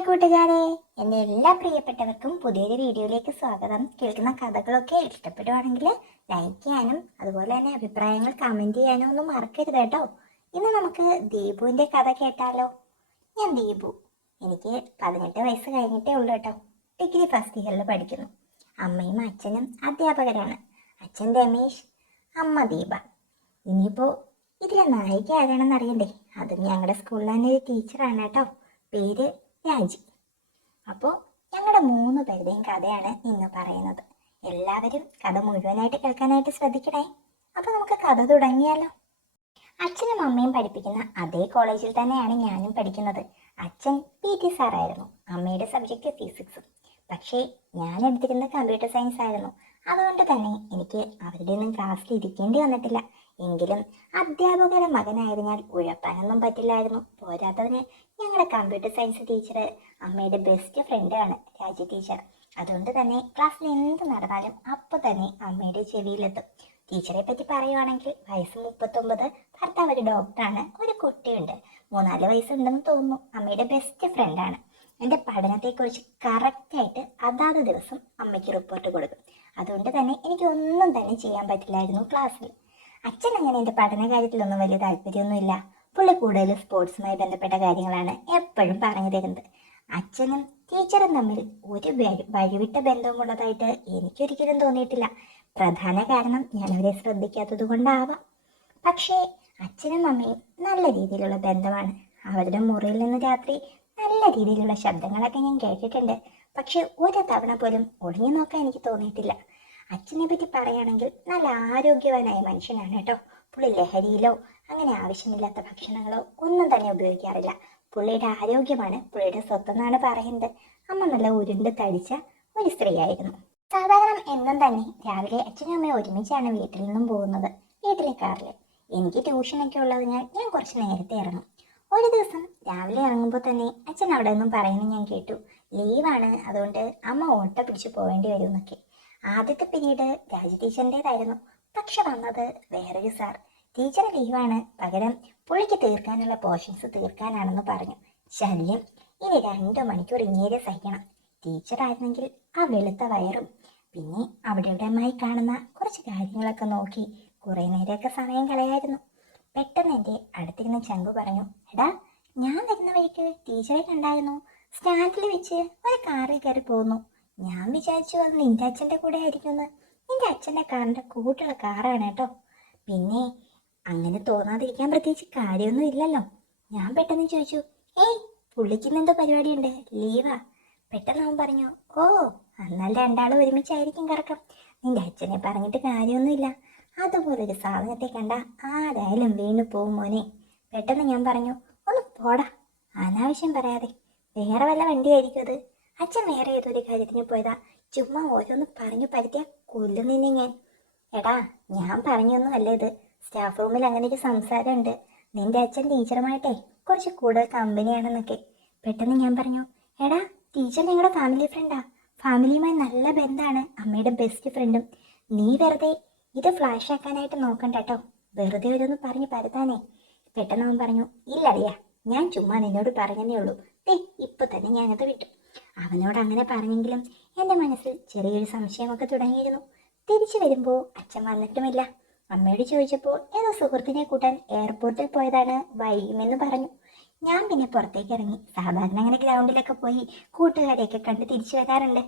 Hi കൂട്ടുകാരെ, എൻ്റെ എല്ലാ പ്രിയപ്പെട്ടവർക്കും പുതിയൊരു വീഡിയോയിലേക്ക് സ്വാഗതം. കേൾക്കുന്ന കഥകളൊക്കെ ഇഷ്ടപ്പെടുവാണെങ്കിൽ ലൈക്ക് ചെയ്യാനും അതുപോലെ തന്നെ അഭിപ്രായങ്ങൾ കമൻറ്റ് ചെയ്യാനും ഒന്നും മറക്കരുത് കേട്ടോ. ഇന്ന് നമുക്ക് ദീപുവിൻ്റെ കഥ കേട്ടാലോ. ഞാൻ ദീപു. എനിക്ക് 18 വയസ്സ് കഴിഞ്ഞിട്ടേ ഉള്ളൂ കേട്ടോ. ഡിഗ്രി ഫസ്റ്റ് ഇയറിൽ പഠിക്കുന്നു. അമ്മയും അച്ഛനും അധ്യാപകരാണ്. അച്ഛൻ രമേശ്, അമ്മ ദീപ. ഇനിയിപ്പോൾ ഇതിലെ നായിക ആരാണെന്ന് അറിയണ്ടേ? അതും ഞങ്ങളുടെ സ്കൂളിൽ തന്നെ ഒരു ടീച്ചറാണ് കേട്ടോ. പേര് രാജി. അപ്പോൾ ഞങ്ങളുടെ 3 പേരുടെയും കഥയാണ് ഇന്ന് പറയുന്നത്. എല്ലാവരും കഥ മുഴുവനായിട്ട് കേൾക്കാനായിട്ട് ശ്രദ്ധിക്കണേ. അപ്പോൾ നമുക്ക് കഥ തുടങ്ങിയാലോ. അച്ഛനും അമ്മയും പഠിപ്പിക്കുന്ന അതേ കോളേജിൽ തന്നെയാണ് ഞാനും പഠിക്കുന്നത്. അച്ഛൻ PT സാറായിരുന്നു, അമ്മയുടെ സബ്ജക്റ്റ് ഫിസിക്സും. പക്ഷേ ഞാൻ എടുത്തിരുന്ന കമ്പ്യൂട്ടർ സയൻസ് ആയിരുന്നു. അതുകൊണ്ട് തന്നെ എനിക്ക് അവരുടെ ഒന്നും ക്ലാസ്സിൽ ഇരിക്കേണ്ടി വന്നിട്ടില്ല. എങ്കിലും അധ്യാപകരുടെ മകനായതിനാൽ ഉഴപ്പാനൊന്നും പറ്റില്ലായിരുന്നു. പോരാത്തതിന് ഞങ്ങളുടെ കമ്പ്യൂട്ടർ സയൻസ് ടീച്ചർ അമ്മയുടെ ബെസ്റ്റ് ഫ്രണ്ടാണ് രാജി ടീച്ചർ. അതുകൊണ്ട് തന്നെ ക്ലാസ്സിൽ എന്ത് നടന്നാലും അപ്പോൾ തന്നെ അമ്മയുടെ ചെവിയിലെത്തും. ടീച്ചറെ പറ്റി പറയുവാണെങ്കിൽ വയസ്സ് 39, ഭർത്താവ് ഒരു ഡോക്ടറാണ്, ഒരു കുട്ടിയുണ്ട്, 3-4 വയസ്സുണ്ടെന്ന് തോന്നുന്നു. അമ്മയുടെ ബെസ്റ്റ് ഫ്രണ്ടാണ്. എൻ്റെ പഠനത്തെക്കുറിച്ച് കറക്റ്റായിട്ട് അതാത് ദിവസം അമ്മയ്ക്ക് റിപ്പോർട്ട് കൊടുക്കും. അതുകൊണ്ട് തന്നെ എനിക്കൊന്നും തന്നെ ചെയ്യാൻ പറ്റില്ലായിരുന്നു ക്ലാസ്സിൽ. അച്ഛൻ അങ്ങനെ എൻ്റെ പഠന കാര്യത്തിലൊന്നും വലിയ താല്പര്യമൊന്നുമില്ല. പുള്ളി കൂടുതൽ സ്പോർട്സുമായി ബന്ധപ്പെട്ട കാര്യങ്ങളാണ് എപ്പോഴും പറഞ്ഞു തരുന്നത്. അച്ഛനും ടീച്ചറും തമ്മിൽ ഒരു വഴിവിട്ട ബന്ധവുമുള്ളതായിട്ട് എനിക്കൊരിക്കലും തോന്നിയിട്ടില്ല. പ്രധാന കാരണം ഞാനവരെ ശ്രദ്ധിക്കാത്തത് കൊണ്ടാവാം. പക്ഷേ അച്ഛനും അമ്മയും നല്ല രീതിയിലുള്ള ബന്ധമാണ്. അവരുടെ മുറിയിൽ നിന്ന് രാത്രി നല്ല രീതിയിലുള്ള ശബ്ദങ്ങളൊക്കെ ഞാൻ കേട്ടിട്ടുണ്ട്. പക്ഷെ ഒരു തവണ പോലും ഒളിഞ്ഞു നോക്കാൻ എനിക്ക് തോന്നിയിട്ടില്ല. അച്ഛനെ പറ്റി പറയുകയാണെങ്കിൽ നല്ല ആരോഗ്യവാനായ മനുഷ്യനാണ് കേട്ടോ. പുള്ളി ലഹരിയിലോ അങ്ങനെ ആവശ്യമില്ലാത്ത ഭക്ഷണങ്ങളോ ഒന്നും തന്നെ ഉപയോഗിക്കാറില്ല. പുള്ളിയുടെ ആരോഗ്യമാണ് പുള്ളിയുടെ സ്വത്തെന്നാണ് പറയുന്നത്. അമ്മ നല്ല ഉരുണ്ട് തടിച്ച ഒരു സ്ത്രീയായിരുന്നു. സാധാരണ എന്നും തന്നെ രാവിലെ അച്ഛനും അമ്മയും ഒരുമിച്ചാണ് വീട്ടിൽ നിന്നും പോകുന്നത്, വീട്ടിലെ കാറിൽ. എനിക്ക് ട്യൂഷനൊക്കെ ഉള്ളതിനാൽ ഞാൻ കുറച്ച് നേരത്തെ ഇറങ്ങും. ഒരു ദിവസം രാവിലെ ഇറങ്ങുമ്പോൾ തന്നെ അച്ഛൻ അവിടെ നിന്നും പറയുന്നത് ഞാൻ കേട്ടു, ലീവാണ്, അതുകൊണ്ട് അമ്മ ഓട്ടോ പിടിച്ച് പോകേണ്ടി വരും എന്നൊക്കെ. ആദ്യത്തെ പിരീഡ് രാജി ടീച്ചറിൻ്റെതായിരുന്നു. പക്ഷെ വന്നത് വേറൊരു സാർ. ടീച്ചർ ലീവാണ്, പകരം പുള്ളിക്ക് തീർക്കാനുള്ള പോർഷൻസ് തീർക്കാനാണെന്ന് പറഞ്ഞു. ശല്യം. ഇനി 2 മണിക്കൂർ ഇങ്ങേരെ സഹിക്കണം. ടീച്ചറായിരുന്നെങ്കിൽ ആ വെളുത്ത വയറും പിന്നെ അവിടെ ഇവിടെയുമായി കാണുന്ന കുറച്ച് കാര്യങ്ങളൊക്കെ നോക്കി കുറേ നേരമൊക്കെ സമയം കളയായിരുന്നു. പെട്ടെന്ന് എൻ്റെ അടുത്തിരുന്ന ചങ്കു പറഞ്ഞു, എടാ, ഞാൻ വരുന്ന വഴിക്ക് ടീച്ചറെ കണ്ടായിരുന്നു. സ്റ്റാൻഡിൽ വെച്ച് ഒരു കാറിൽ കയറി പോകുന്നു. ഞാൻ വിചാരിച്ചു അത് നിന്റെ അച്ഛൻ്റെ കൂടെ ആയിരിക്കുമെന്ന്. നിന്റെ അച്ഛൻ്റെ കാറിൻ്റെ കൂട്ടുള്ള കാറാണ് കേട്ടോ. പിന്നെ അങ്ങനെ തോന്നാതിരിക്കാൻ പ്രത്യേകിച്ച് കാര്യമൊന്നും ഇല്ലല്ലോ. ഞാൻ പെട്ടെന്ന് ചോദിച്ചു, ഏയ്, പുള്ളിക്ക് ഇന്നെന്തോ പരിപാടിയുണ്ട്, ലീവാ. പെട്ടെന്ന് അവൻ പറഞ്ഞു, ഓ, എന്നാൽ 2 ഒരുമിച്ചായിരിക്കും കറക്കം. നിന്റെ അച്ഛനെ പറഞ്ഞിട്ട് കാര്യമൊന്നുമില്ല. അതുപോലൊരു സാധനത്തെ കണ്ട ആരായാലും വീണു പോവും മോനെ. പെട്ടെന്ന് ഞാൻ പറഞ്ഞു, ഒന്ന് പോടാ, അനാവശ്യം പറയാതെ. വേറെ വല്ല വണ്ടിയായിരിക്കും അത്. അച്ഛൻ വേറെ ഏതൊരു കാര്യത്തിന് പോയതാ. ചുമ്മാ ഓരോന്ന് പറഞ്ഞു പരത്തിയാ കൊല്ലുന്നിന്നെ ഞാൻ. എടാ, ഞാൻ പറഞ്ഞൊന്നും അല്ല ഇത്. സ്റ്റാഫ് റൂമിൽ അങ്ങനെ ഒരു സംസാരമുണ്ട്. നിന്റെ അച്ഛൻ ടീച്ചറുമായിട്ടേ കുറച്ച് കൂടുതൽ കമ്പനിയാണെന്നൊക്കെ. പെട്ടെന്ന് ഞാൻ പറഞ്ഞു, എടാ, ടീച്ചർ ഞങ്ങളുടെ ഫാമിലി ഫ്രണ്ടാ. ഫാമിലിയുമായി നല്ല ബന്ധമാണ്, അമ്മയുടെ ബെസ്റ്റ് ഫ്രണ്ടും. നീ വെറുതെ ഇത് ഫ്ലാഷ് ആക്കാനായിട്ട് നോക്കണ്ട കേട്ടോ, വെറുതെ ഓരോന്ന് പറഞ്ഞ് പരത്താനേ. പെട്ടെന്ന് അവൻ പറഞ്ഞു, ഇല്ലറിയാ, ഞാൻ ചുമ്മാ നിന്നോട് പറഞ്ഞതേ ഉള്ളൂ. ഇപ്പൊ തന്നെ ഞാനത് വിട്ടു. അവനോട് അങ്ങനെ പറഞ്ഞെങ്കിലും എൻ്റെ മനസ്സിൽ ചെറിയൊരു സംശയമൊക്കെ തുടങ്ങിയിരുന്നു. തിരിച്ചു വരുമ്പോൾ അച്ഛൻ വന്നിട്ടുമില്ല. അമ്മയോട് ചോദിച്ചപ്പോൾ ഏതോ സുഹൃത്തിനെ കൂട്ടാൻ എയർപോർട്ടിൽ പോയതാണ്, വൈകുമെന്ന് പറഞ്ഞു. ഞാൻ പിന്നെ പുറത്തേക്ക് ഇറങ്ങി. സാധാരണ അങ്ങനെ ഗ്രൗണ്ടിലൊക്കെ പോയി കൂട്ടുകാരെയൊക്കെ കണ്ട് തിരിച്ചു വരാറുണ്ട്.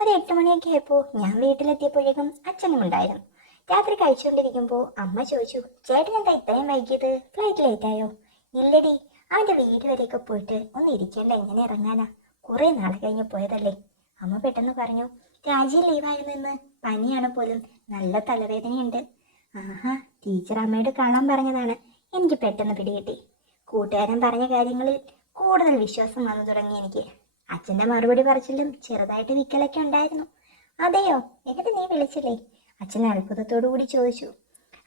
ഒരു 8 മണിയൊക്കെ ആയപ്പോൾ ഞാൻ വീട്ടിലെത്തിയപ്പോഴേക്കും അച്ഛനും ഉണ്ടായിരുന്നു. രാത്രി കഴിച്ചുകൊണ്ടിരിക്കുമ്പോൾ അമ്മ ചോദിച്ചു, ചേട്ടൻ എന്താ ഇത്രയും വൈകിയത്, ഫ്ലൈറ്റ് ലേറ്റായോ? ഇല്ലടി, അവൻ്റെ വീട് വരെയൊക്കെ പോയിട്ട് ഒന്ന് ഇരിക്കേണ്ട, എങ്ങനെ ഇറങ്ങാനാ, കുറേ നാൾ കഴിഞ്ഞ് പോയതല്ലേ. അമ്മ പെട്ടെന്ന് പറഞ്ഞു, രാജി ലീവായിരുന്നു, ഇന്ന് പനിയാണ് പോലും, നല്ല തലവേദനയുണ്ട്. ആഹാ, ടീച്ചർ അമ്മയോട് കാണാൻ പറഞ്ഞതാണ്. എനിക്ക് പെട്ടെന്ന് പിടികിട്ടി. കൂട്ടുകാരൻ പറഞ്ഞ കാര്യങ്ങളിൽ കൂടുതൽ വിശ്വാസം വന്നു തുടങ്ങി എനിക്ക്. അച്ഛൻ്റെ മറുപടി പറച്ചിലും ചെറുതായിട്ട് വിക്കലൊക്കെ ഉണ്ടായിരുന്നു. അതെയോ, എന്നിട്ട് നീ വിളിച്ചില്ലേ? അച്ഛൻ അത്ഭുതത്തോടു കൂടി ചോദിച്ചു.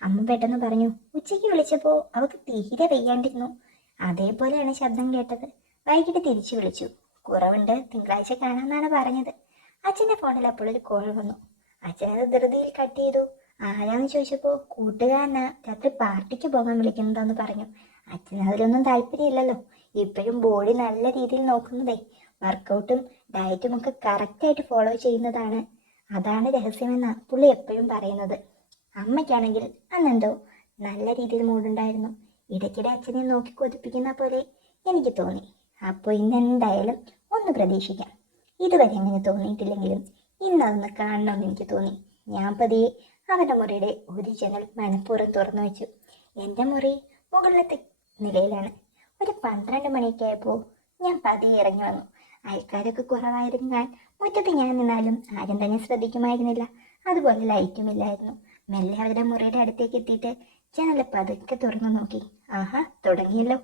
അമ്മ പെട്ടെന്ന് പറഞ്ഞു, ഉച്ചയ്ക്ക് വിളിച്ചപ്പോൾ അവൾക്ക് തീരെ വയ്യാണ്ടിരുന്നു. അതേപോലെയാണ് ശബ്ദം കേട്ടത്. വൈകിട്ട് തിരിച്ചു വിളിച്ചു. കുറവുണ്ട്, തിങ്കളാഴ്ച കാണാമെന്നാണ് പറഞ്ഞത്. അച്ഛൻ്റെ ഫോണിൽ അപ്പോഴൊരു കോൾ വന്നു. അച്ഛനത് ധൃതിയിൽ കട്ട് ചെയ്തു. ആരാന്ന് ചോദിച്ചപ്പോൾ കൂട്ടുകാരനാ, രാത്രി പാർട്ടിക്ക് പോകാൻ വിളിക്കുന്നതാന്ന് പറഞ്ഞു. അച്ഛന് അതിലൊന്നും താല്പര്യമില്ലല്ലോ. ഇപ്പോഴും ബോഡി നല്ല രീതിയിൽ നോക്കുന്നതേ. വർക്കൗട്ടും ഡയറ്റും ഒക്കെ കറക്റ്റായിട്ട് ഫോളോ ചെയ്യുന്നതാണ്. അതാണ് രഹസ്യമെന്നാണ് പുള്ളി എപ്പോഴും പറയുന്നത്. അമ്മയ്ക്കാണെങ്കിൽ അന്നെന്തോ നല്ല രീതിയിൽ മൂടുണ്ടായിരുന്നു. ഇടയ്ക്കിടെ അച്ഛനെ നോക്കി കൊതിപ്പിക്കുന്ന പോലെ എനിക്ക് തോന്നി. അപ്പോൾ ഇന്നെന്തായാലും ഒന്ന് പ്രതീക്ഷിക്കാം. ഇതുവരെ അങ്ങനെ തോന്നിയിട്ടില്ലെങ്കിലും ഇന്നതൊന്ന് കാണണമെന്ന് എനിക്ക് തോന്നി. ഞാൻ പതിയെ അവൻ്റെ മുറിയുടെ ഒരു ജനൽ മനഃപൂർവ്വം തുറന്നു വെച്ചു. എൻ്റെ മുറി മുകളിലത്തെ നിലയിലാണ്. ഒരു 12 മണിയൊക്കെ ആയപ്പോൾ ഞാൻ പതിയെ ഇറങ്ങി വന്നു. അയൽക്കാരൊക്കെ കുറവായിരുന്നാൽ മുറ്റത്ത് ഞാൻ നിന്നാലും ആരും തന്നെ ശ്രദ്ധിക്കുമായിരുന്നില്ല. അതുപോലെ ലൈറ്റും ഇല്ലായിരുന്നു. മെല്ലെ അവരുടെ മുറിയുടെ അടുത്തേക്ക് എത്തിയിട്ട് ജനൽ പതുക്കെ തുറന്നു നോക്കി. ആഹാ, തുടങ്ങിയല്ലോ.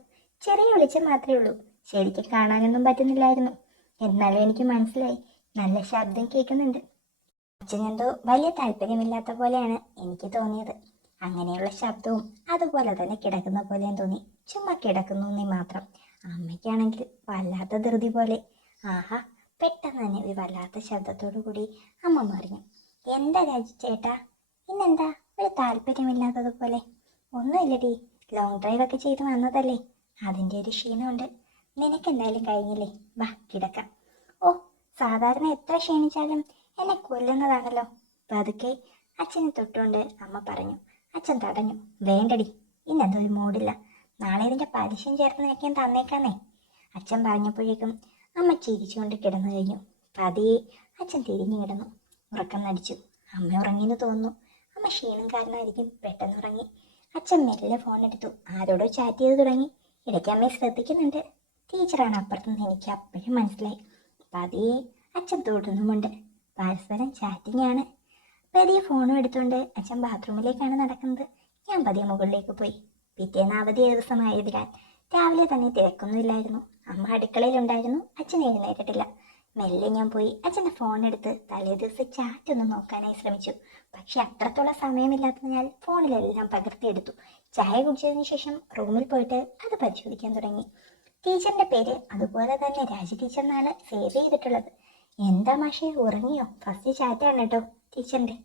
ചെറിയ വെളിച്ചം മാത്രമേ ഉള്ളൂ. ശരിക്കും കാണാനൊന്നും പറ്റുന്നില്ലായിരുന്നു. എന്നാലും എനിക്ക് മനസ്സിലായി, നല്ല ശബ്ദം കേൾക്കുന്നുണ്ട്. അച്ഛനെന്തോ വലിയ താല്പര്യമില്ലാത്ത പോലെയാണ് എനിക്ക് തോന്നിയത്. അങ്ങനെയുള്ള ശബ്ദവും അതുപോലെ തന്നെ കിടക്കുന്ന പോലെയും തോന്നി. ചുമ്മാ കിടക്കുന്നു എന്നേ മാത്രം. അമ്മയ്ക്കാണെങ്കിൽ വല്ലാത്ത ധൃതി പോലെ. ആഹാ, പെട്ടെന്ന് തന്നെ ഒരു വല്ലാത്ത ശബ്ദത്തോടു കൂടി അമ്മ മറിഞ്ഞു. എന്താ ചേട്ടാ, ഇന്നെന്താ ഒരു താല്പര്യമില്ലാത്തതുപോലെ? ഒന്നുമില്ലടി, ലോങ് ഡ്രൈവ് ഒക്കെ ചെയ്ത് വന്നതല്ലേ, അതിൻ്റെ ഒരു ക്ഷീണമുണ്ട്. നിനക്കെന്തായാലും കഴിഞ്ഞില്ലേ, വാ കിടക്കാം. ഓ, സാധാരണ എത്ര ക്ഷീണിച്ചാലും എന്നെ കൊല്ലുന്നതാണല്ലോ. പതുക്കെ അച്ഛനെ തൊട്ടുകൊണ്ട് അമ്മ പറഞ്ഞു. അച്ഛൻ തടഞ്ഞു. വേണ്ടടി, ഇന്നെന്തോ ഒരു മൂടില്ല. നാളെ ഇതിൻ്റെ പലിശയും ചേർത്ത് നിനക്ക് ഞാൻ തന്നേക്കാന്നേ. അച്ഛൻ പറഞ്ഞപ്പോഴേക്കും അമ്മ ചിരിച്ചുകൊണ്ട് കിടന്നു കഴിഞ്ഞു. പതിയെ അച്ഛൻ തിരിഞ്ഞു കിടന്നു. ഉറക്കം നടിച്ചു. അമ്മ ഉറങ്ങിയെന്ന് തോന്നുന്നു. അമ്മ ക്ഷീണം കാരണമായിരിക്കും പെട്ടെന്ന് ഉറങ്ങി. അച്ഛൻ മെല്ലെ ഫോൺ എടുത്തു. ആരോടോ ചാറ്റ് ചെയ്ത് തുടങ്ങി. ഇടയ്ക്ക് അമ്മയെ ശ്രദ്ധിക്കുന്നുണ്ട്. ടീച്ചറാണ് അപ്പുറത്തുനിന്ന് എനിക്ക് അപ്പോഴും മനസ്സിലായി. പതിയെ അച്ഛൻ തുടർന്നുമുണ്ട്. പരസ്പരം ചാറ്റിംഗ് ആണ്. പതിയെ ഫോണും എടുത്തുകൊണ്ട് അച്ഛൻ ബാത്റൂമിലേക്കാണ് നടക്കുന്നത്. ഞാൻ പതിയെ മുകളിലേക്ക് പോയി. പിറ്റേന്ന് അവധി ദിവസമായതിനാൽ രാവിലെ തന്നെ തിരക്കൊന്നുമില്ലായിരുന്നു. അമ്മ അടുക്കളയിലുണ്ടായിരുന്നു. അച്ഛൻ എഴുന്നേറ്റിട്ടില്ല. മെല്ലെ ഞാൻ പോയി അച്ഛൻ്റെ ഫോൺ എടുത്ത് തലേ ദിവസം ചാറ്റ് ഒന്ന് നോക്കാനായി ശ്രമിച്ചു. പക്ഷെ അത്രത്തോളം സമയമില്ലാത്തതിനാൽ ഫോണിലെല്ലാം പകർത്തിയെടുത്തു. ചായ കുടിച്ചതിന് ശേഷം റൂമിൽ പോയിട്ട് അത് പരിശോധിക്കാൻ തുടങ്ങി. ടീച്ചറിൻ്റെ പേര് അതുപോലെ തന്നെ രാജി ടീച്ചർ എന്നാണ് സേവ് ചെയ്തിട്ടുള്ളത്. എന്താ മാഷേ, ഉറങ്ങിയോ? ഫസ്റ്റ് ചാറ്റാണ് കേട്ടോ ടീച്ചറിൻ്റെ.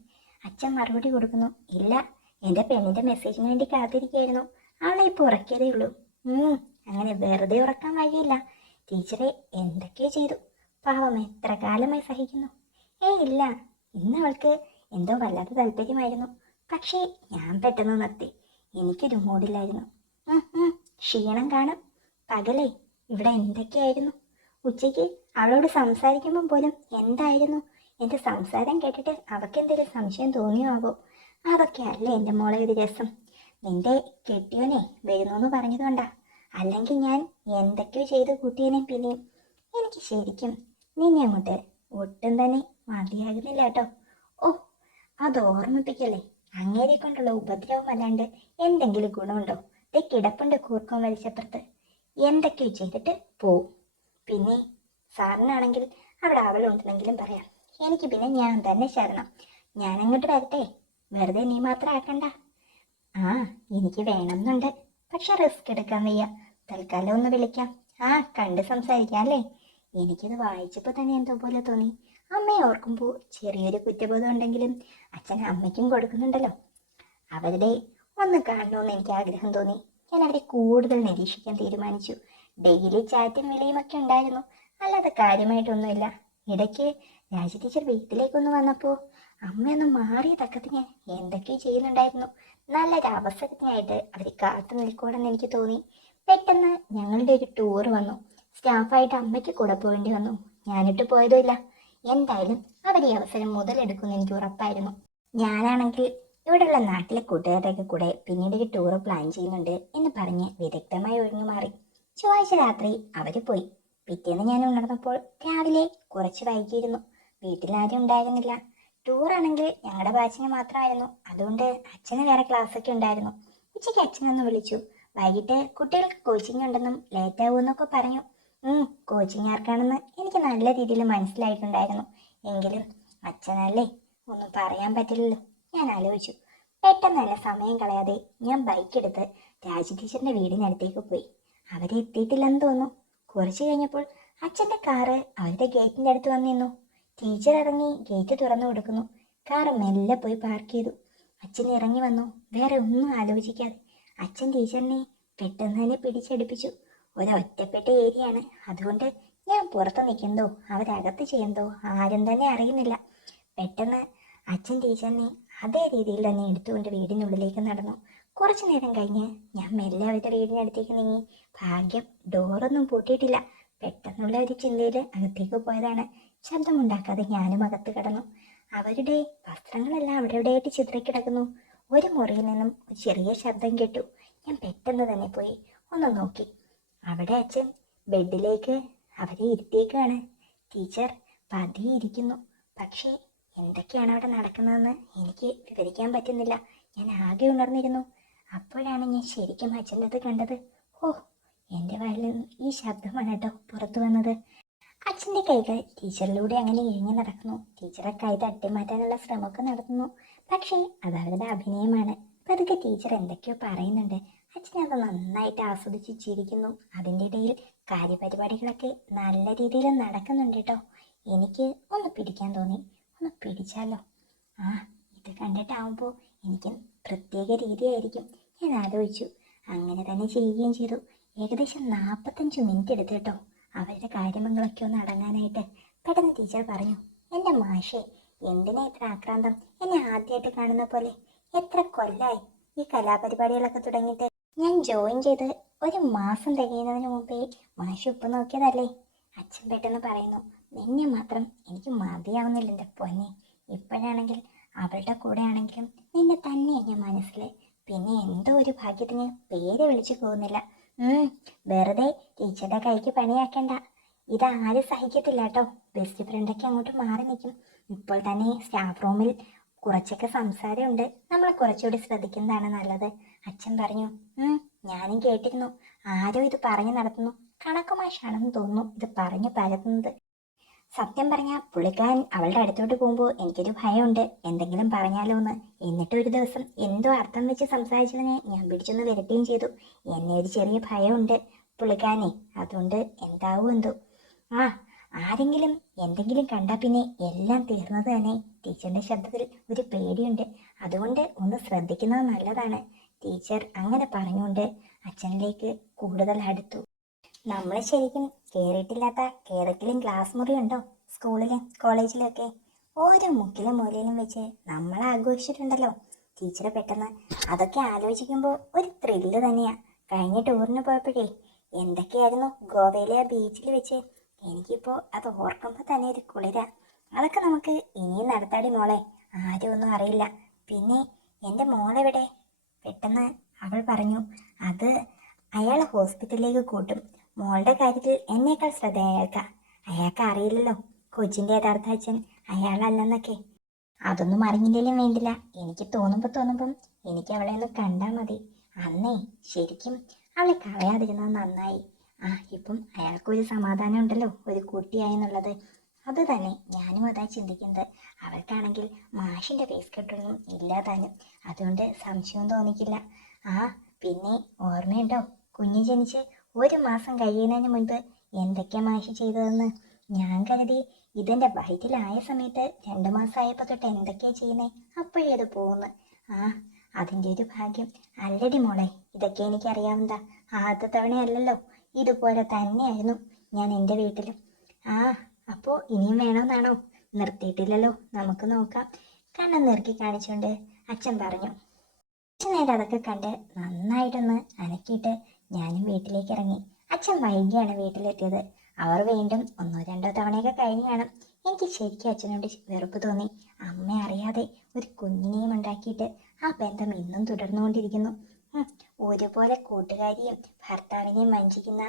അച്ഛൻ മറുപടി കൊടുക്കുന്നു. ഇല്ല, എൻ്റെ പെണ്ണിൻ്റെ മെസ്സേജിന് വേണ്ടി കാത്തിരിക്കുകയായിരുന്നു. അവളെ ഇപ്പോൾ ഉറക്കിയതേ ഉള്ളൂ. അങ്ങനെ വെറുതെ ഉറക്കാൻ വഴിയില്ല. ടീച്ചറെ എന്തൊക്കെയോ ചെയ്തു. പാവം, എത്ര കാലമായി സഹിക്കുന്നു. ഇല്ല, ഇന്ന് അവൾക്ക് എന്തോ വല്ലാത്ത താല്പര്യമായിരുന്നു. പക്ഷേ ഞാൻ പെട്ടെന്ന് നിർത്തി. എനിക്കൊരു മൂഡില്ലായിരുന്നു. ക്ഷീണം കാണും. പകലേ ഇവിടെ എന്തൊക്കെയായിരുന്നു. ഉച്ചയ്ക്ക് അവളോട് സംസാരിക്കുമ്പം പോലും എന്തായിരുന്നു. എൻ്റെ സംസാരം കേട്ടിട്ട് അവൾക്ക് എന്തെങ്കിലും സംശയം തോന്നിയോ ആവോ. അതൊക്കെ അല്ലേ എൻ്റെ മോളെ ഒരു രസം. നിന്റെ കെട്ടിയോനെ വരുന്നു പറഞ്ഞതുകൊണ്ടാ. അല്ലെങ്കിൽ ഞാൻ എന്തൊക്കെയോ ചെയ്ത് കൂട്ടിയനെ. പിന്നെയും എനിക്ക് ശരിക്കും നിന്നെ അങ്ങോട്ട് ഒട്ടും തന്നെ മതിയാകുന്നില്ല കേട്ടോ. ഓ, അത് ഓർമ്മിപ്പിക്കല്ലേ. അങ്ങേരെ കൊണ്ടുള്ള ഉപദ്രവം അല്ലാണ്ട് എന്തെങ്കിലും ഗുണമുണ്ടോ? കിടപ്പുണ്ട് കൂർക്കം വലിച്ചപ്പുറത്ത്. എന്തൊക്കെയോ ചെയ്തിട്ട് പോവും. പിന്നെ സാറിനാണെങ്കിൽ അവിടെ അവളുണ്ടെന്നെങ്കിലും പറയാം. എനിക്ക് പിന്നെ ഞാൻ തന്നെ ശരണം. ഞാൻ അങ്ങോട്ട് വരട്ടെ, വെറുതെ നീ മാത്രം ആക്കണ്ട. എനിക്ക് വേണമെന്നുണ്ട്, പക്ഷെ റിസ്ക് എടുക്കാൻ വയ്യ. തൽക്കാലം ഒന്ന് വിളിക്കാം. കണ്ട് സംസാരിക്കാം അല്ലേ. എനിക്കിത് വായിച്ചപ്പോൾ തന്നെ എന്തോ പോലെ തോന്നി. അമ്മയെ ഓർക്കുമ്പോൾ ചെറിയൊരു കുറ്റബോധം ഉണ്ടെങ്കിലും അച്ഛൻ അമ്മയ്ക്കും കൊടുക്കുന്നുണ്ടല്ലോ. അവരുടെ ഒന്ന് കാണണമെന്ന് എനിക്ക് ആഗ്രഹം തോന്നി. ഞാൻ അവരെ കൂടുതൽ നിരീക്ഷിക്കാൻ തീരുമാനിച്ചു. ഡെയിലി ചാറ്റും വിളിയും ഒക്കെ ഉണ്ടായിരുന്നു, അല്ലാതെ കാര്യമായിട്ടൊന്നുമില്ല. ഇടയ്ക്ക് രാജി ടീച്ചർ വീട്ടിലേക്കൊന്ന് വന്നപ്പോൾ അമ്മയൊന്ന് മാറിയ തക്കത്തിന് എന്തൊക്കെയോ ചെയ്യുന്നുണ്ടായിരുന്നു. നല്ലൊരു അവസരത്തിനായിട്ട് അവർ കാത്തു നിൽക്കണമെന്ന് എനിക്ക് തോന്നി. പെട്ടെന്ന് ഞങ്ങളുടെ ഒരു ടൂർ വന്നു. സ്റ്റാഫായിട്ട് അമ്മയ്ക്ക് കൂടെ പോകേണ്ടി വന്നു. ഞാനിട്ട് പോയതുമില്ല. എന്തായാലും അവർ ഈ അവസരം മുതലെടുക്കുമെന്ന് എനിക്ക് ഉറപ്പായിരുന്നു. ഞാനാണെങ്കിൽ ഇവിടെയുള്ള നാട്ടിലെ കൂട്ടുകാരുടെയൊക്കെ കൂടെ പിന്നീട് ഒരു ടൂർ പ്ലാൻ ചെയ്യുന്നുണ്ട് എന്ന് പറഞ്ഞ് വിദഗ്ധമായി ഒഴിഞ്ഞു മാറി. ചൊവ്വാഴ്ച രാത്രി അവർ പോയി. പിറ്റേന്ന് ഞാൻ ഉണർന്നപ്പോൾ രാവിലെ കുറച്ച് വൈകിയിരുന്നു. വീട്ടിലാരും ഉണ്ടായിരുന്നില്ല. ടൂറാണെങ്കിൽ ഞങ്ങളുടെ ബാച്ചിന് മാത്രമായിരുന്നു. അതുകൊണ്ട് അച്ഛന് വേറെ ക്ലാസ്സൊക്കെ ഉണ്ടായിരുന്നു. ഉച്ചയ്ക്ക് അച്ഛനൊന്ന് വിളിച്ചു. വൈകിട്ട് കുട്ടികൾക്ക് കോച്ചിങ് ഉണ്ടെന്നും ലേറ്റ് ആവുമെന്നൊക്കെ പറഞ്ഞു. കോച്ചിങ് ആർക്കാണെന്ന് എനിക്ക് നല്ല രീതിയിൽ മനസ്സിലായിട്ടുണ്ടായിരുന്നു. എങ്കിലും അച്ഛനല്ലേ, ഒന്നും പറയാൻ പറ്റില്ലല്ലോ. ഞാൻ ആലോചിച്ചു. പെട്ടെന്ന് തന്നെ സമയം കളയാതെ ഞാൻ ബൈക്ക് എടുത്ത് രാജി ടീച്ചറിന്റെ വീടിനടുത്തേക്ക് പോയി. അവരെ എത്തിയിട്ടില്ലെന്ന് തോന്നുന്നു. കുറച്ച് കഴിഞ്ഞപ്പോൾ അച്ഛൻ്റെ കാറ് അവരുടെ ഗേറ്റിൻ്റെ അടുത്ത് വന്നു നിന്നു. ടീച്ചർ ഇറങ്ങി ഗേറ്റ് തുറന്നു കൊടുക്കുന്നു. കാറ് മെല്ലെ പോയി പാർക്ക് ചെയ്തു. അച്ഛൻ ഇറങ്ങി വന്നു. വേറെ ഒന്നും ആലോചിക്കാതെ അച്ഛൻ ടീച്ചറിനെ പെട്ടെന്ന് തന്നെ പിടിച്ചെടുപ്പിച്ചു. ഒരൊറ്റപ്പെട്ട ഏരിയയാണ്, അതുകൊണ്ട് ഞാൻ പുറത്ത് നിൽക്കുന്നതോ അവരകത്ത് ചെയ്യുന്നതോ ആരും തന്നെ അറിയുന്നില്ല. പെട്ടെന്ന് അച്ഛൻ ടീച്ചറിനെ അതേ രീതിയിൽ തന്നെ എടുത്തുകൊണ്ട് വീടിനുള്ളിലേക്ക് നടന്നു. കുറച്ചു നേരം കഴിഞ്ഞ് ഞാൻ മെല്ലെ അവരുടെ വീടിനടുത്തേക്ക് നീങ്ങി. ഭാഗ്യം, ഡോറൊന്നും പൂട്ടിയിട്ടില്ല. പെട്ടെന്നുള്ള ഒരു ചിന്തയിൽ അകത്തേക്ക് പോയതാണ്. ശബ്ദമുണ്ടാക്കാതെ ഞാനും അകത്ത് കിടന്നു. അവരുടെ വസ്ത്രങ്ങളെല്ലാം അവിടെ എവിടെയായിട്ട് ചിതറിക്കിടക്കുന്നു. ഒരു മുറിയിൽ നിന്നും ഒരു ചെറിയ ശബ്ദം കേട്ടു. ഞാൻ പെട്ടെന്ന് തന്നെ പോയി ഒന്ന് നോക്കി. അവിടെ അച്ഛൻ ബെഡിലേക്ക് അവരെ ഇരുത്തിയേക്കാണ്. ടീച്ചർ പതിയെ ഇരിക്കുന്നു. പക്ഷേ എന്തൊക്കെയാണ് അവിടെ നടക്കുന്നതെന്ന് എനിക്ക് വിവരിക്കാൻ പറ്റുന്നില്ല. ഞാൻ ആകെ ഉണർന്നിരുന്നു. അപ്പോഴാണ് ഞാൻ ശരിക്കും അച്ഛൻ്റെ അത് കണ്ടത്. ഓ, എൻ്റെ വായിൽ നിന്ന് ഈ ശബ്ദമാണ് കേട്ടോ പുറത്തു വന്നത്. അച്ഛൻ്റെ കൈകൾ ടീച്ചറിലൂടെ അങ്ങനെ ഇഴങ്ങി നടക്കുന്നു. ടീച്ചറെ കൈ തട്ടിമാറ്റാനുള്ള ശ്രമമൊക്കെ നടത്തുന്നു. പക്ഷേ അത് അവരുടെ അഭിനയമാണ്. പതുക്കെ ടീച്ചർ എന്തൊക്കെയോ പറയുന്നുണ്ട്. അച്ഛനത് നന്നായിട്ട് ആസ്വദിച്ച് ചിരിക്കുന്നു. അതിൻ്റെ ഇടയിൽ കാര്യപരിപാടികളൊക്കെ നല്ല രീതിയിൽ നടക്കുന്നുണ്ട് കേട്ടോ. എനിക്ക് ഒന്ന് പിടിക്കാൻ തോന്നി. ഒന്ന് പിടിച്ചാലോ? ആ, ഇത് കണ്ടിട്ടാവുമ്പോൾ എനിക്ക് പ്രത്യേക രീതിയായിരിക്കും. ഞാൻ ആലോചിച്ചു. അങ്ങനെ തന്നെ ചെയ്യുകയും ചെയ്തു. ഏകദേശം 45 മിനിറ്റ് എടുത്തു കേട്ടോ അവരുടെ കാര്യങ്ങളൊക്കെ ഒന്ന് അടങ്ങാനായിട്ട്. പെട്ടെന്ന് ടീച്ചർ പറഞ്ഞു, എൻ്റെ മാഷേ, എന്തിനാ ഇത്ര ആക്രാന്തം? എന്നെ ആദ്യമായിട്ട് കാണുന്ന പോലെ. എത്ര കൊല്ലായി ഈ കലാപരിപാടികളൊക്കെ തുടങ്ങിയിട്ട്? ഞാൻ ജോയിൻ ചെയ്ത് 1 മാസം തികയുന്നതിന് മുമ്പേ മാഷ് ഉപ്പ് നോക്കിയതല്ലേ? അച്ഛൻ പെട്ടെന്ന് പറയുന്നു. നിന്നെ മാത്രം എനിക്ക് മതിയാവുന്നില്ല എൻ്റെ പൊന്നെ. ഇപ്പോഴാണെങ്കിൽ അവളുടെ കൂടെ ആണെങ്കിലും നിന്നെ തന്നെയാണ് ഞാൻ മനസ്സിൽ. പിന്നെ എന്തോ ഒരു ഭാഗ്യത്തിന് പേര് വിളിച്ചു പോകുന്നില്ല. വെറുതെ ടീച്ചറുടെ കൈക്ക് പണിയാക്കണ്ട. ഇതാരും സഹിക്കത്തില്ല കേട്ടോ. ബെസ്റ്റ് ഫ്രണ്ടൊക്കെ അങ്ങോട്ട് മാറി നിൽക്കും. ഇപ്പോൾ തന്നെ സ്റ്റാഫ് റൂമിൽ കുറച്ചൊക്കെ സംസാരമുണ്ട്. നമ്മൾ കുറച്ചുകൂടി ശ്രദ്ധിക്കുന്നതാണ് നല്ലത്. അച്ഛൻ പറഞ്ഞു. ഞാനും കേട്ടിരുന്നു. ആരോ ഇത് പറഞ്ഞു നടത്തുന്നു. കണക്ക് മാഷാണെന്ന് തോന്നുന്നു ഇത് പറഞ്ഞു പരത്തുന്നത്. സത്യം പറഞ്ഞാൽ പുള്ളിക്കാരൻ അവളുടെ അടുത്തോട്ട് പോകുമ്പോൾ എനിക്കൊരു ഭയമുണ്ട്, എന്തെങ്കിലും പറഞ്ഞാലോ എന്ന്. എന്നിട്ട് ഒരു ദിവസം എന്തോ അർത്ഥം വെച്ച് സംസാരിച്ചതിനെ ഞാൻ പിടിച്ചൊന്ന് വരട്ടുകയും ചെയ്തു. എന്നെ ഒരു ചെറിയ ഭയമുണ്ട് പുള്ളിക്കാരനെ. അതുകൊണ്ട് എന്താവും എന്തോ. ആരെങ്കിലും എന്തെങ്കിലും കണ്ടാൽ പിന്നെ എല്ലാം തീർന്നത് തന്നെ. ടീച്ചറിന്റെ ശബ്ദത്തിൽ ഒരു പേടിയുണ്ട്. അതുകൊണ്ട് ഒന്ന് ശ്രദ്ധിക്കുന്നത് നല്ലതാണ്. ടീച്ചർ അങ്ങനെ പറഞ്ഞുകൊണ്ട് അച്ഛനിലേക്ക് കൂടുതൽ അടുത്തു. നമ്മൾ ശരിക്കും കയറിയിട്ടില്ലാത്ത ഏതെങ്കിലും ക്ലാസ് മുറി ഉണ്ടോ? സ്കൂളിലും കോളേജിലൊക്കെ ഓരോ മുക്കിലും മൂലയിലും വെച്ച് നമ്മൾ ആഘോഷിച്ചിട്ടുണ്ടല്ലോ. ടീച്ചർ പെട്ടെന്ന് അതൊക്കെ ആലോചിക്കുമ്പോൾ ഒരു ത്രില്ല് തന്നെയാ. കഴിഞ്ഞ ടൂറിന് പോയപ്പോഴേ എന്തൊക്കെയായിരുന്നു ഗോവയിലെ ആ ബീച്ചിൽ വെച്ച്. എനിക്കിപ്പോൾ അത് ഓർക്കുമ്പോൾ തന്നെ ഒരു കുളിരാ. അതൊക്കെ നമുക്ക് ഇനിയും നടത്താടി മോളെ. ആരും ഒന്നും അറിയില്ല. പിന്നെ എൻ്റെ മോളെവിടെ? പെട്ടെന്ന് അവൾ പറഞ്ഞു. അത് അയാൾ ഹോസ്പിറ്റലിലേക്ക് കൂട്ടും. മോളുടെ കാര്യത്തിൽ എന്നേക്കാൾ ശ്രദ്ധ അയാൾക്ക് അറിയില്ലല്ലോ കൊച്ചിൻ്റെ യഥാർത്ഥ അച്ഛൻ അയാളല്ലെന്നൊക്കെ. അതൊന്നും അറിഞ്ഞില്ലെങ്കിലും വേണ്ടില്ല. എനിക്ക് തോന്നുമ്പം എനിക്ക് അവളെ ഒന്ന് കണ്ടാൽ മതി. അന്നേ ശരിക്കും അവളെ കളയാതിരുന്നത് നന്നായി. ഇപ്പം അയാൾക്കൊരു സമാധാനം ഉണ്ടല്ലോ, ഒരു കുട്ടിയായെന്നുള്ളത്. അത് തന്നെ ഞാനും അതാ ചിന്തിക്കുന്നത്. അവൾക്കാണെങ്കിൽ മാഷിൻ്റെ ഫേസ് കട്ടൊന്നും ഇല്ലാതാനും. അതുകൊണ്ട് സംശയവും തോന്നിക്കില്ല. പിന്നെ ഓർമ്മയുണ്ടോ, കുഞ്ഞ് ജനിച്ച് 1 മാസം കഴിയുന്നതിന് മുൻപ് എന്തൊക്കെയാ മാഷി ചെയ്തതെന്ന്? ഞാൻ കരുതി ഇതെൻ്റെ വയറ്റിലായ സമയത്ത് 2 മാസമായപ്പോൾ തൊട്ട് എന്തൊക്കെയാ ചെയ്യുന്നേ, അപ്പോഴേ അത് പോകുന്നു. അതിൻ്റെ ഒരു ഭാഗ്യം അല്ലടി മോളെ. ഇതൊക്കെ എനിക്കറിയാവുന്നതാ. ആദ്യത്തെ തവണയല്ലല്ലോ. ഇതുപോലെ തന്നെയായിരുന്നു ഞാൻ എൻ്റെ വീട്ടിലും. അപ്പോൾ ഇനിയും വേണമെന്നാണോ? നിർത്തിയിട്ടില്ലല്ലോ, നമുക്ക് നോക്കാം. കണ്ണം നിറുക്കി കാണിച്ചുകൊണ്ട് അച്ഛൻ പറഞ്ഞു. അച്ഛൻ നേരെ അതൊക്കെ കണ്ട് നന്നായിട്ടൊന്ന് അനക്കിയിട്ട് ഞാനും വീട്ടിലേക്ക് ഇറങ്ങി. അച്ഛൻ വൈകിയാണ് വീട്ടിലെത്തിയത്. അവർ വീണ്ടും 1-2 തവണയൊക്കെ കഴിഞ്ഞ് കാണും. എനിക്ക് ശരിക്കും അച്ഛനോട് വെറുപ്പ് തോന്നി. അമ്മ അറിയാതെ ഒരു കുഞ്ഞിനെയും ഉണ്ടാക്കിയിട്ട് ആ ബന്ധം ഇന്നും തുടർന്നുകൊണ്ടിരിക്കുന്നു. ഒരുപോലെ കൂട്ടുകാരിയും ഭർത്താവിനെയും വഞ്ചിക്കുന്ന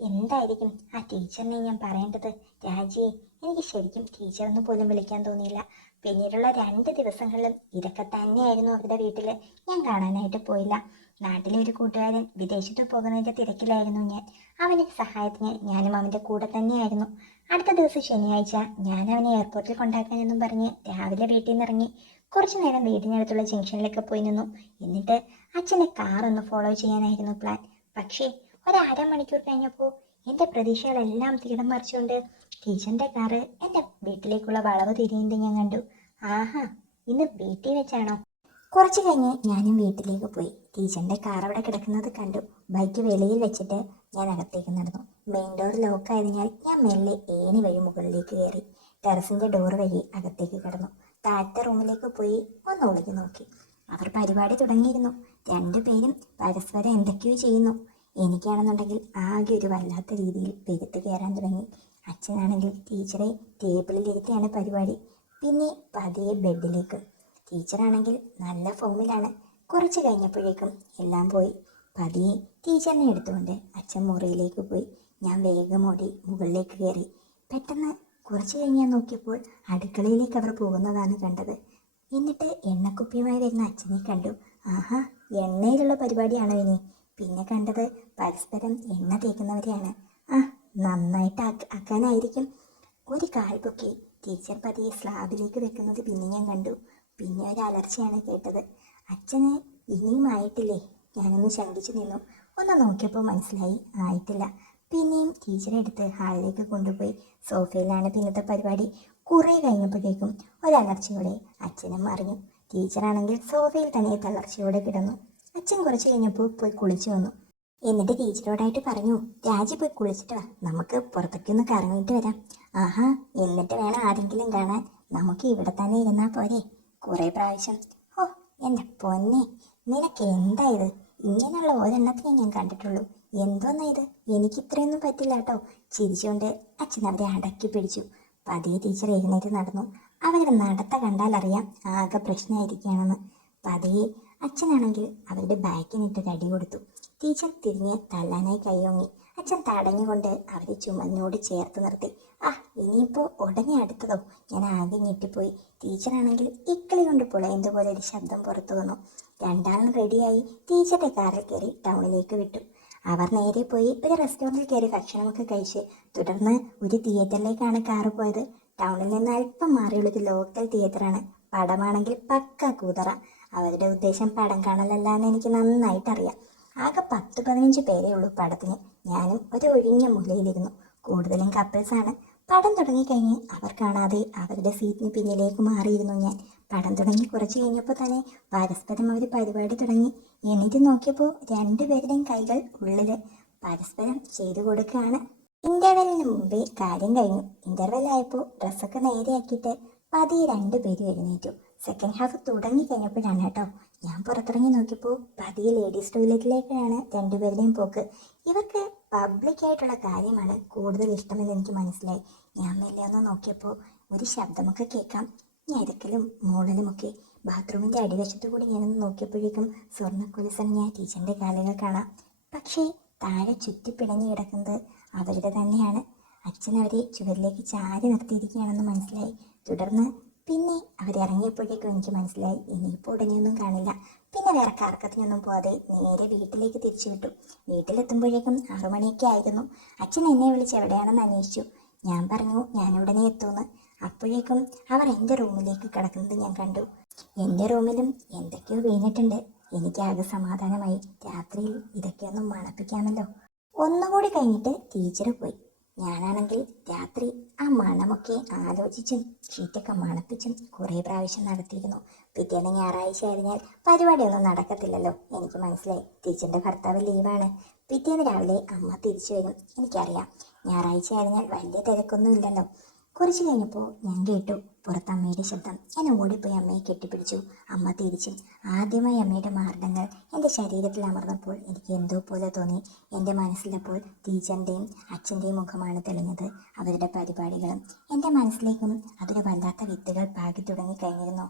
എന്തായിരിക്കും ആ ടീച്ചറിനെ ഞാൻ പറയേണ്ടത്? രാജിയെ. എനിക്ക് ശരിക്കും ടീച്ചറെന്ന് പോലും വിളിക്കാൻ തോന്നിയില്ല. പിന്നീടുള്ള 2 ദിവസങ്ങളിലും ഇതൊക്കെ തന്നെയായിരുന്നു അവരുടെ വീട്ടിൽ. ഞാൻ കാണാനായിട്ട് പോയില്ല. നാട്ടിലെ ഒരു കൂട്ടുകാരൻ വിദേശത്ത് പോകുന്നതിൻ്റെ തിരക്കിലായിരുന്നു ഞാൻ. അവൻ്റെ സഹായത്തിന് ഞാനും അവൻ്റെ കൂടെ തന്നെയായിരുന്നു. അടുത്ത ദിവസം ശനിയാഴ്ച ഞാൻ അവനെ എയർപോർട്ടിൽ കൊണ്ടാക്കാനെന്നും പറഞ്ഞ് രാവിലെ വീട്ടിൽ നിന്ന് ഇറങ്ങി. കുറച്ചു നേരം വീടിനടുത്തുള്ള ജംഗ്ഷനിലൊക്കെ പോയി നിന്നു. എന്നിട്ട് അച്ഛൻ്റെ കാർ ഒന്ന് ഫോളോ ചെയ്യാനായിരുന്നു പ്ലാൻ. പക്ഷേ 1/2 മണിക്കൂർ കഴിഞ്ഞപ്പോൾ എൻ്റെ പ്രതീക്ഷകളെല്ലാം തീടം മറിച്ചുകൊണ്ട് ടീച്ചറിൻ്റെ കാറ് എൻ്റെ വീട്ടിലേക്കുള്ള വളവ് തിരിയുന്നത് ഞാൻ കണ്ടു. ഇന്ന് വീട്ടിൽ വെച്ചാണോ? കുറച്ച് കഴിഞ്ഞ് ഞാനും വീട്ടിലേക്ക് പോയി. ടീച്ചറിൻ്റെ കാർ അവിടെ കിടക്കുന്നത് കണ്ടു. ബൈക്ക് വെളിയിൽ വെച്ചിട്ട് ഞാൻ അകത്തേക്ക് നടന്നു. മെയിൻ ഡോർ ലോക്കായതിനാൽ ഞാൻ മെല്ലെ ഏണി വഴി മുകളിലേക്ക് കയറി. ടെറസിന്റെ ഡോർ വഴി അകത്തേക്ക് കടന്നു. താഴത്തെ റൂമിലേക്ക് പോയി ഒന്ന് ഒളിഞ്ഞു നോക്കി. അവർ പരിപാടി തുടങ്ങിയിരുന്നു. രണ്ടുപേരും പരസ്പരം എന്തൊക്കെയോ ചെയ്യുന്നു. എനിക്കാണെന്നുണ്ടെങ്കിൽ ആകെ ഒരു വല്ലാത്ത രീതിയിൽ പെരുത്ത് കയറാൻ തുടങ്ങി. അച്ഛനാണെങ്കിൽ ടീച്ചറെ ടേബിളിലിരുത്തിയാണ് പരിപാടി. പിന്നെ പതിയെ ബെഡിലേക്ക്. ടീച്ചറാണെങ്കിൽ നല്ല ഫോമിലാണ്. കുറച്ച് കഴിഞ്ഞപ്പോഴേക്കും എല്ലാം പോയി. പതിയെ ടീച്ചറിനെ എടുത്തുകൊണ്ട് അച്ഛൻ മുറിയിലേക്ക് പോയി. ഞാൻ വേഗം ഓടി മുകളിലേക്ക് കയറി. പെട്ടെന്ന് കുറച്ച് കഴിഞ്ഞ് ഞാൻ നോക്കിയപ്പോൾ അടുക്കളയിലേക്ക് അവർ പോകുന്നതാണ് കണ്ടത്. എന്നിട്ട് എണ്ണക്കുപ്പിയുമായി വരുന്ന അച്ഛനെ കണ്ടു. ആഹാ, എണ്ണയിലുള്ള പരിപാടിയാണോ ഇനി? പിന്നെ കണ്ടത് പരസ്പരം എണ്ണ തേക്കുന്നവരെയാണ്. ആ, നന്നായിട്ട് ആക്കാനായിരിക്കും. ഒരു കാൽ പൊക്കി ടീച്ചർ പതിയെ സ്ലാബിലേക്ക് വെക്കുന്നത് പിന്നെ ഞാൻ കണ്ടു. പിന്നെ ഒരു അലർച്ചയാണ് കേട്ടത്. അച്ഛന് ഇനിയും ആയിട്ടില്ലേ? ഞാനൊന്ന് ശങ്കിച്ചു നിന്നു. ഒന്ന് നോക്കിയപ്പോൾ മനസ്സിലായി ആയിട്ടില്ല. പിന്നെയും ടീച്ചറെ എടുത്ത് ഹാളിലേക്ക് കൊണ്ടുപോയി. സോഫയിലാണ് പിന്നത്തെ പരിപാടി. കുറേ കഴിഞ്ഞപ്പോഴേക്കും ഒരലർച്ചയോടെ അച്ഛനും അറിഞ്ഞു. ടീച്ചറാണെങ്കിൽ സോഫയിൽ തന്നെ തളർച്ചയോടെ കിടന്നു. അച്ഛൻ കുറച്ച് കഴിഞ്ഞപ്പോൾ പോയി കുളിച്ചു വന്നു. എന്നിട്ട് ടീച്ചറോടായിട്ട് പറഞ്ഞു, രാജി പോയി കുളിച്ചിട്ട് വാ, നമുക്ക് പുറത്തേക്ക് ഒന്ന് കറങ്ങിയിട്ട് വരാം. ആഹാ, എന്നിട്ട് വേണം ആരെങ്കിലും കാണാൻ, നമുക്ക് ഇവിടെ തന്നെ ഇരുന്നാൽ പോരെ? കുറേ പ്രാവശ്യം. ഓ എൻ്റെ പൊന്നെ, നിനക്ക് എന്താ ഇത്? ഇങ്ങനെയുള്ള ഒരെണ്ണത്തിനെ ഞാൻ കണ്ടിട്ടുള്ളൂ. എന്തോന്നാ ഇത്? എനിക്ക് ഇത്രയൊന്നും പറ്റില്ല കേട്ടോ. ചിരിച്ചുകൊണ്ട് അച്ഛൻ അവരെ അടക്കി പിടിച്ചു. പതിയെ ടീച്ചർ എഴുന്നേറ്റ് നടന്നു. അവരുടെ നടത്ത കണ്ടാലറിയാം ആകെ പ്രശ്നമായിരിക്കുകയാണെന്ന്. പതിയെ അച്ഛനാണെങ്കിൽ അവരുടെ ബാക്കിനിട്ടൊരടി കൊടുത്തു. ടീച്ചർ തിരിഞ്ഞ് തല്ലാനായി കൈയൊങ്ങി. അച്ഛൻ തടഞ്ഞുകൊണ്ട് അവരെ ചുമലിനോട് ചേർത്ത് നിർത്തി. ആ, ഇനിയിപ്പോൾ ഉടനെ അടുത്തതോ? ഞാൻ ആകെ ഞെട്ടിപ്പോയി. ടീച്ചറാണെങ്കിൽ ഇക്കിളി കൊണ്ട് പുളയുന്നതുപോലെ ഒരു ശബ്ദം പുറത്തു വന്നു. രണ്ടാളും റെഡിയായി ടീച്ചറുടെ കാറിൽ കയറി ടൗണിലേക്ക് വിട്ടു. അവർ നേരെ പോയി ഒരു റെസ്റ്റോറൻറ്റിൽ കയറി ഭക്ഷണമൊക്കെ കഴിച്ച് തുടർന്ന് ഒരു തിയേറ്ററിലേക്കാണ് കാറ് പോയത്. ടൗണിൽ നിന്ന് അല്പം മാറിയുള്ളൊരു ലോക്കൽ തിയേറ്ററാണ്. പടമാണെങ്കിൽ പക്ക കൂതറ. അവരുടെ ഉദ്ദേശം പടം കാണലല്ലാന്ന് എനിക്ക് നന്നായിട്ടറിയാം. ആകെ 10-15 പേരേ ഉള്ളൂ പടത്തിന്. ഞാനും ഒരു ഒഴിഞ്ഞ മൂലയിലിരുന്നു. കൂടുതലും കപ്പിൾസാണ്. പടം തുടങ്ങിക്കഴിഞ്ഞ് അവർ കാണാതെ അവരുടെ സീറ്റിന് പിന്നിലേക്ക് മാറിയിരുന്നു ഞാൻ. പടം തുടങ്ങി കുറച്ച് കഴിഞ്ഞപ്പോൾ തന്നെ പരസ്പരം അവർ പരിപാടി തുടങ്ങി. എണീറ്റ് നോക്കിയപ്പോൾ രണ്ടുപേരുടെയും കൈകൾ ഉള്ളിൽ പരസ്പരം ചെയ്തു കൊടുക്കുകയാണ്. ഇന്റർവെല്ലിന് മുമ്പേ കാര്യം കഴിഞ്ഞു. ഇന്റർവെല്ലായപ്പോൾ ഡ്രസ്സൊക്കെ നേരെയാക്കിയിട്ട് പതിയെ രണ്ടുപേരും എഴുന്നേറ്റു. സെക്കൻഡ് ഹാഫ് തുടങ്ങി കഴിഞ്ഞപ്പോഴാണ് കേട്ടോ ഞാൻ പുറത്തിറങ്ങി നോക്കിയപ്പോൾ പതിയെ ലേഡീസ് ടോയ്ലറ്റിലേക്കാണ് രണ്ടുപേരുടെയും പോക്ക്. ഇവർക്ക് പബ്ലിക്കായിട്ടുള്ള കാര്യമാണ് കൂടുതൽ ഇഷ്ടമെന്ന് എനിക്ക് മനസ്സിലായി. ഞാൻ മെല്ലെ ഒന്ന് നോക്കിയപ്പോൾ ഒരു ശബ്ദമൊക്കെ കേൾക്കാം. ഞെരക്കലും മൂളലുമൊക്കെ. ബാത്റൂമിൻ്റെ അടിവശത്തു കൂടി ഞാനൊന്ന് നോക്കിയപ്പോഴേക്കും സ്വർണ്ണക്കൊലുസൻ ഞാൻ ടീച്ചറിൻ്റെ കാലുകൾ കാണാം. പക്ഷേ താഴെ ചുറ്റിപ്പിണഞ്ഞു കിടക്കുന്നത് അവരുടെ തന്നെയാണ്. അച്ഛൻ അവരെ ചുവരിലേക്ക് ചാരി നിർത്തിയിരിക്കുകയാണെന്ന് മനസ്സിലായി. തുടർന്ന് പിന്നെ അവരിറങ്ങിയപ്പോഴേക്കും എനിക്ക് മനസ്സിലായി ഇനിയിപ്പോൾ ഉടനെയൊന്നും കാണില്ല. പിന്നെ വേറെ കറക്കത്തിനൊന്നും പോകാതെ നേരെ വീട്ടിലേക്ക് തിരിച്ചു വിട്ടു. വീട്ടിലെത്തുമ്പോഴേക്കും 6 മണിയൊക്കെ ആയിരുന്നു. അച്ഛൻ എന്നെ വിളിച്ച് എവിടെയാണെന്ന് അന്വേഷിച്ചു. ഞാൻ പറഞ്ഞു ഞാൻ ഉടനെ എത്തുമെന്ന്. അപ്പോഴേക്കും അവർ എൻ്റെ റൂമിലേക്ക് കിടക്കുന്നത് ഞാൻ കണ്ടു. എൻ്റെ റൂമിലും എന്തൊക്കെയോ വീണിട്ടുണ്ട്. എനിക്കാകെ സമാധാനമായി. രാത്രിയിൽ ഇതൊക്കെയൊന്നും മണപ്പിക്കാമല്ലോ. ഒന്നുകൂടി കഴിഞ്ഞിട്ട് ടീച്ചർ പോയി. ഞാനാണെങ്കിൽ രാത്രി ആ മണമൊക്കെ ആലോചിച്ചും ഷീറ്റൊക്കെ മണപ്പിച്ചും കുറേ പ്രാവശ്യം നടത്തിയിരുന്നു. പിറ്റേന്ന് ഞായറാഴ്ച ആയിരുന്നാൽ പരിപാടിയൊന്നും നടക്കത്തില്ലല്ലോ. എനിക്ക് മനസ്സിലായി ടീച്ചറിൻ്റെ ഭർത്താവ് ലീവാണ്. പിറ്റേന്ന് രാവിലെ അമ്മ തിരിച്ചു വരും. എനിക്കറിയാം ഞായറാഴ്ച ആയിരുന്നാൽ വലിയ തിരക്കൊന്നും ഇല്ലല്ലോ. കുറച്ച് കഴിഞ്ഞപ്പോൾ ഞാൻ കേട്ടു പുറത്ത് അമ്മയുടെ ശബ്ദം. ഞാൻ ഓടിപ്പോയി അമ്മയെ കെട്ടിപ്പിടിച്ചു. അമ്മ തിരിച്ചും. ആദ്യമായി അമ്മയുടെ മാർദ്ദങ്ങൾ എൻ്റെ ശരീരത്തിൽ അമർന്നപ്പോൾ എനിക്ക് എന്തോ പോലെ തോന്നി. എൻ്റെ മനസ്സിലപ്പോൾ ടീച്ചറിൻ്റെയും അച്ഛൻ്റെയും മുഖമാണ് തെളിഞ്ഞത്. അവരുടെ പരിപാടികളും എൻ്റെ മനസ്സിലേക്കും അതൊരു വല്ലാത്ത വിത്തുകൾ പാകി തുടങ്ങി കഴിഞ്ഞിരുന്നു.